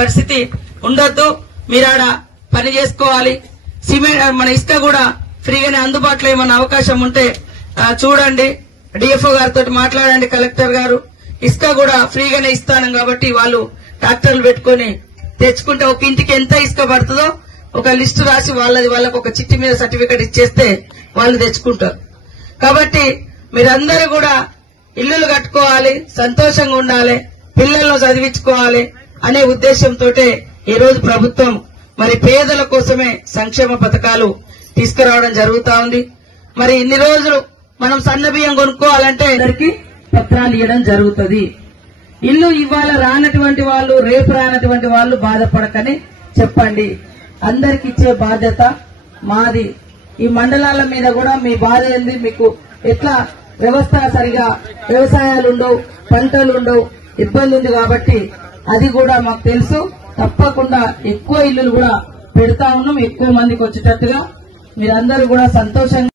పరిస్థితి ఉండొద్దు. మీరాడ పని చేసుకోవాలి. సిమెంట్ మన ఇసుక కూడా ఫ్రీగానే అందుబాటులో ఏమన్నా అవకాశం ఉంటే చూడండి. డిఎఫ్ఓ గారితో మాట్లాడండి. కలెక్టర్ గారు ఇసుక కూడా ఫ్రీగానే ఇస్తాను కాబట్టి వాళ్ళు ట్రాక్టర్లు పెట్టుకుని తెచ్చుకుంటే ఒక ఇంటికి ఎంత ఇసుక పడుతుందో ఒక లిస్టు రాసి వాళ్ళకు ఒక చిట్టి మీద సర్టిఫికెట్ ఇచ్చేస్తే వాళ్ళు తెచ్చుకుంటారు. కాబట్టి మీరందరూ కూడా ఇల్లులు కట్టుకోవాలి, సంతోషంగా ఉండాలి, పిల్లలను చదివించుకోవాలి అనే ఉద్దేశంతో ఈ రోజు ప్రభుత్వం మరి పేదల కోసమే సంక్షేమ పథకాలు తీసుకురావడం జరుగుతా ఉంది. మరి ఇన్ని రోజులు మనం సన్న బియ్యం కొనుక్కోవాలంటే అందరికీ పత్రాలు ఇవ్వడం జరుగుతుంది. ఇల్లు ఇవాళ రానటువంటి వాళ్ళు, రేపు రానటువంటి వాళ్ళు బాధపడకని చెప్పండి. అందరికి ఇచ్చే బాధ్యత మాది. ఈ మండలాల మీద కూడా మీ బాధ ఏంది, మీకు ఎట్లా వ్యవస్థ సరిగా వ్యవసాయాలు ఉండవు, పంటలు ఉండవు, ఇబ్బంది ఉంది కాబట్టి అది కూడా మాకు తెలుసు. తప్పకుండా ఎక్కువ ఇల్లులు కూడా పెడతా ఉన్నాం, ఎక్కువ మందికి వచ్చేటట్టుగా. మీరందరూ కూడా సంతోషంగా